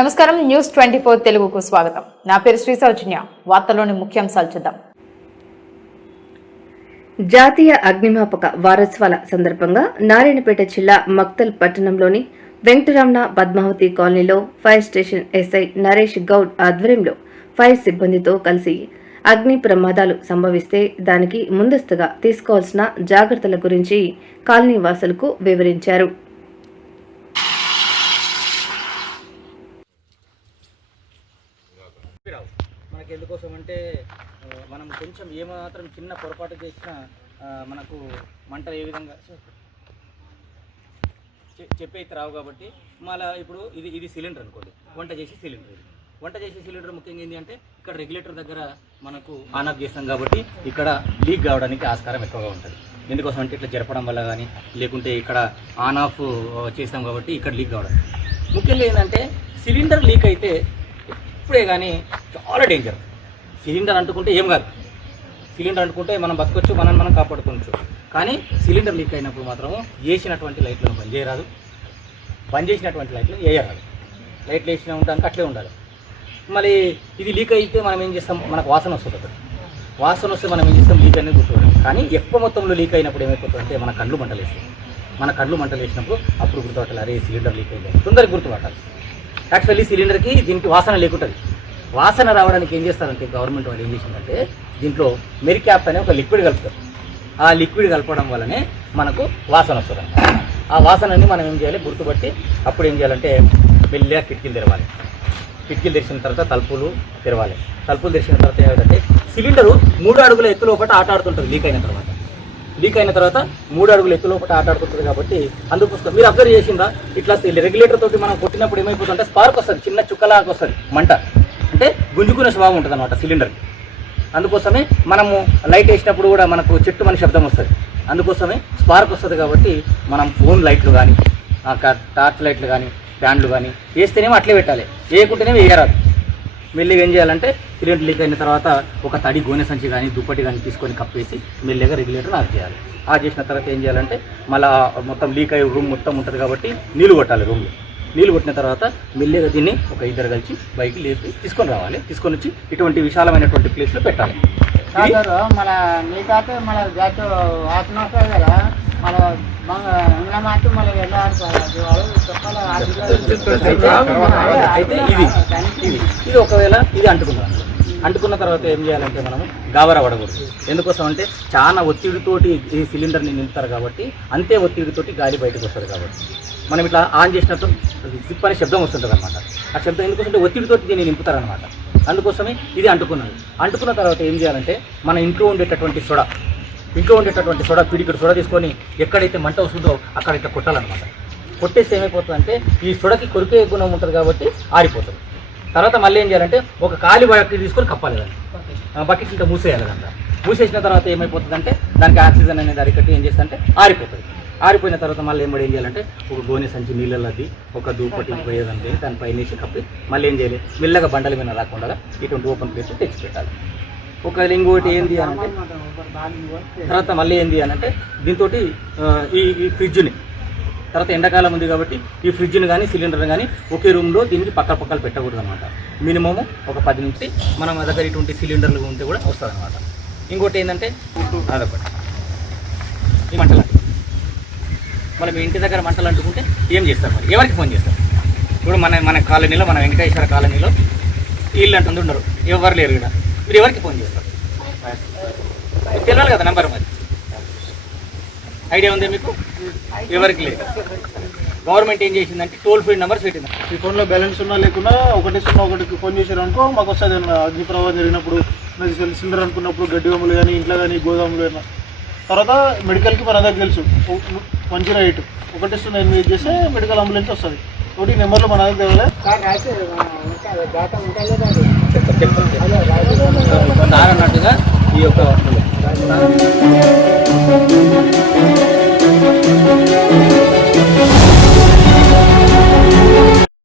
నమస్కారం న్యూస్ 24 తెలుగుకు స్వాగతం. నా పేరు శ్రీ సౌజన్య. వార్తల్లోని ముఖ్యాంశాలు చూద్దాం. జాతీయ అగ్నిమాపక వారోత్సవాల సందర్భంగా నారాయణపేట జిల్లా మక్తల్ పట్టణంలోని వెంకటరమణ పద్మావతి కాలనీలో fire station SI Naresh Goud ఆధ్వర్యంలో ఫైర్ సిబ్బందితో కలిసి అగ్ని ప్రమాదాలు సంభవిస్తే దానికి ముందస్తుగా తీసుకోవాల్సిన జాగ్రత్తల గురించి కాలనీ వాసులకు వివరించారు. మనకి ఎందుకోసం అంటే మనం కొంచెం ఏమాత్రం చిన్న పొరపాటు చేసినా మనకు మంటలు ఏ విధంగా చెప్పైతే రావు. కాబట్టి మళ్ళీ ఇప్పుడు ఇది సిలిండర్ అనుకోండి, వంట చేసే సిలిండర్ ముఖ్యంగా ఏంటి అంటే ఇక్కడ రెగ్యులేటర్ దగ్గర మనకు ఆన్ ఆఫ్ చేస్తాం కాబట్టి ఇక్కడ లీక్ కావడానికి ఆస్కారం ఎక్కువగా ఉంటుంది. ఎందుకోసం అంటే ఇట్లా జరపడం వల్ల కానీ లేకుంటే ఇక్కడ ఆన్ ఆఫ్ చేస్తాం కాబట్టి ఇక్కడ లీక్ కావడం. ముఖ్యంగా ఏంటంటే సిలిండర్ లీక్ అయితే ఇప్పుడే కానీ చాలా డేంజర్. సిలిండర్ అంటుకుంటే ఏం కాదు, సిలిండర్ అంటుకుంటే మనం బతకొచ్చు, మనం కాపాడుకోవచ్చు. కానీ సిలిండర్ లీక్ అయినప్పుడు మాత్రం వేసినటువంటి లైట్లను బంద్ చేయరాదు, బంద్ చేసినటువంటి లైట్లు వేయరాదు. లైట్లు వేసినా ఉంటానికి అట్లే ఉండాలి. మళ్ళీ ఇది లీక్ అయితే మనం ఏం చేస్తాం, మనకు వాసన వస్తుంది. అక్కడ వాసన వస్తే మనం ఏం చేస్తాం, లీక్ అనేది గుర్తుపడాలి. కానీ ఎక్కువ మొత్తంలో లీక్ అయినప్పుడు ఏమైపోతుందంటే మన కళ్ళు మంటలేసినప్పుడు అప్పుడు గుర్తుపట్టాలి, అరే సిలిండర్ లీక్ అయింది తొందరగా గుర్తుపట్టాలి. యాక్చువల్లీ సిలిండర్కి దీనికి వాసన లేకుంటుంది. వాసన రావడానికి ఏం చేస్తారంటే గవర్నమెంట్ వాళ్ళు ఏం చేసిందంటే దీంట్లో మెరిక్యాప్ అనే ఒక లిక్విడ్ కలుపుతారు. ఆ లిక్విడ్ కలపడం వల్లనే మనకు వాసన వస్తుంది. ఆ వాసనని మనం ఏం చేయాలి గుర్తుపట్టి అప్పుడు ఏం చేయాలంటే మెల్లిగా కిటికీలు తెరవాలి. కిటికీలు తెరిచిన తర్వాత తలుపులు తెరవాలి. తలుపులు తెరిచిన తర్వాత ఏమిటంటే సిలిండరు 3 అడుగుల ఎత్తు లోపల ఆట ఆడుతుంటుంది. లీక్ అయిన తర్వాత 3 అడుగుల ఎత్తు లోపల ఆట ఆడుతుంటుంది. కాబట్టి అందుకోసం మీరు అబ్జర్వ్ చేసిందా, ఇట్లా రెగ్యులేటర్ తోటి మనం కొట్టినప్పుడు ఏమైపోతుందంటే స్పార్క్ వస్తుంది, చిన్న చుక్కలాగా వస్తుంది మంట, అంటే గుంజుకునే స్వభావం ఉంటుంది అనమాట సిలిండర్కి. అందుకోసమే మనము లైట్ వేసినప్పుడు కూడా మనకు చెట్టు మన శబ్దం వస్తుంది. అందుకోసమే స్పార్క్ వస్తుంది. కాబట్టి మనం ఫోన్ లైట్లు కానీ టార్చ్ లైట్లు కానీ ఫ్యాన్లు కానీ వేస్తేనేమో అట్లే పెట్టాలి, వేయకుంటేనేమో వేయరాదు. మెల్లిగా ఏం చేయాలంటే సిలిండర్ లీక్ అయిన తర్వాత ఒక తడి గోనె సంచి కానీ దుప్పటి కానీ తీసుకొని కప్పేసి మెల్లిగా రెగ్యులేటర్ ఆఫ్ చేయాలి. ఆఫ్ చేసిన తర్వాత ఏం చేయాలంటే మళ్ళీ మొత్తం లీక్ అయ్యే రూమ్ మొత్తం ఉంటుంది కాబట్టి నీళ్ళు కొట్టాలి. రూమ్లో నీళ్ళు కొట్టిన తర్వాత మెల్లిగా దీన్ని ఒక 2 కలిసి బైక్ లేపి తీసుకొని రావాలి. తీసుకొని వచ్చి ఇటువంటి విశాలమైనటువంటి ప్లేస్లో పెట్టాలి. మన మీకైతే మన జాతీయ వాసన వస్తుంది కదా, మన మాకు మళ్ళీ అయితే ఇది ఒకవేళ ఇది అంటుకున్న తర్వాత ఏం చేయాలంటే మనము గాబరా పడకూడదు. ఎందుకోసం అంటే చాలా ఒత్తిడితోటి ఈ సిలిండర్ని నింపుతారు కాబట్టి అంతే ఒత్తిడితోటి గాలి బయటకు వస్తుంది. కాబట్టి మనం ఇట్లా ఆన్ చేసినట్టు సిప్ అనే శబ్దం వస్తుంటుంది అనమాట. ఆ శబ్దం ఎందుకోసంటే ఒత్తిడితోటి దీన్ని నింపుతారనమాట. అందుకోసమే ఇది అంటుకున్న తర్వాత ఏం చేయాలంటే మన ఇంట్లో ఉండేటటువంటి సోడా పిడికడు సోడా తీసుకొని ఎక్కడైతే మంట వస్తుందో అక్కడ ఇట్లా కొట్టాలన్నమాట. కొట్టేస్తే ఏమైపోతుందంటే ఈ సోడకి కొరికే గుణం ఉంటుంది కాబట్టి ఆరిపోతుంది. తర్వాత మళ్ళీ ఏం చేయాలంటే ఒక ఖాళీ బకెట్ తీసుకొని కప్పాలి. దాన్ని బకెట్ ఇంకా మూసేయాలి. దాంట్లో మూసేసిన తర్వాత ఏమైపోతుందంటే దానికి ఆక్సిజన్ అనేది అరికట్టి ఏం చేస్తుందంటే ఆరిపోతుంది. ఆరిపోయిన తర్వాత మళ్ళీ ఏం చేయాలంటే ఒక గోనె సంచి నీళ్ళల్లో అది ఒక దూపటి పోయేదంటే దానిపైన వేసి కప్పి మళ్ళీ ఏం చేయాలి, మెల్లగా బండల మీద రాకుండా ఇటువంటి ఓపెన్ ప్లేస్ తెచ్చి పెట్టాలి. ఒకవేళ ఇంకోటి ఏంది అంటే తర్వాత మళ్ళీ ఏంది అంటే దీంతో ఈ ఫ్రిడ్జ్ని తర్వాత ఎండాకాలం ఉంది కాబట్టి ఈ ఫ్రిడ్జ్ని కానీ సిలిండర్ని కానీ ఒకే రూమ్లో దీనికి పక్కలు పెట్టకూడదు అనమాట. మినిమము ఒక 10 నుంచి మనం దగ్గర ఇటువంటి సిలిండర్లు ఉంటే కూడా వస్తుంది అనమాట. ఇంకోటి ఏంటంటే అదొకటి ఈ మంటలు మనం ఇంటి దగ్గర మంటలు అంటుకుంటే ఏం చేస్తారు, మరి ఎవరికి ఫోన్ చేస్తారు? ఇప్పుడు మన కాలనీలో మన వెంకటేశ్వర కాలనీలో ఇల్లు అంటుంది ఉండరు, ఎవరు లేరు ఇక్కడ, మీరు ఎవరికి ఫోన్ చేస్తారు? తెలియాలి కదా నెంబర్. మరి ఐడియా ఉందే మీకు? ఎవరికి లేదు. గవర్నమెంట్ ఏం చేసిందంటే టోల్ ఫ్రీ నెంబర్స్ పెట్టింది. ఈ ఫోన్లో బ్యాలెన్స్ ఉన్నా లేకున్నా 101కి ఫోన్ చేశారు అనుకో మాకు వస్తుంది. అగ్ని ప్రమాదం జరిగినప్పుడు సిలిండర్ అనుకున్నప్పుడు గడ్డి బొమ్మలు కానీ ఇంట్లో కానీ గోదాములు అయినా. తర్వాత మెడికల్కి మన దగ్గర తెలుసు 108 108 చేస్తే మెడికల్ అంబులెన్స్ వస్తుంది. ఒకటి నెంబర్లో మన దగ్గర అన్నట్టుగా ఈ యొక్క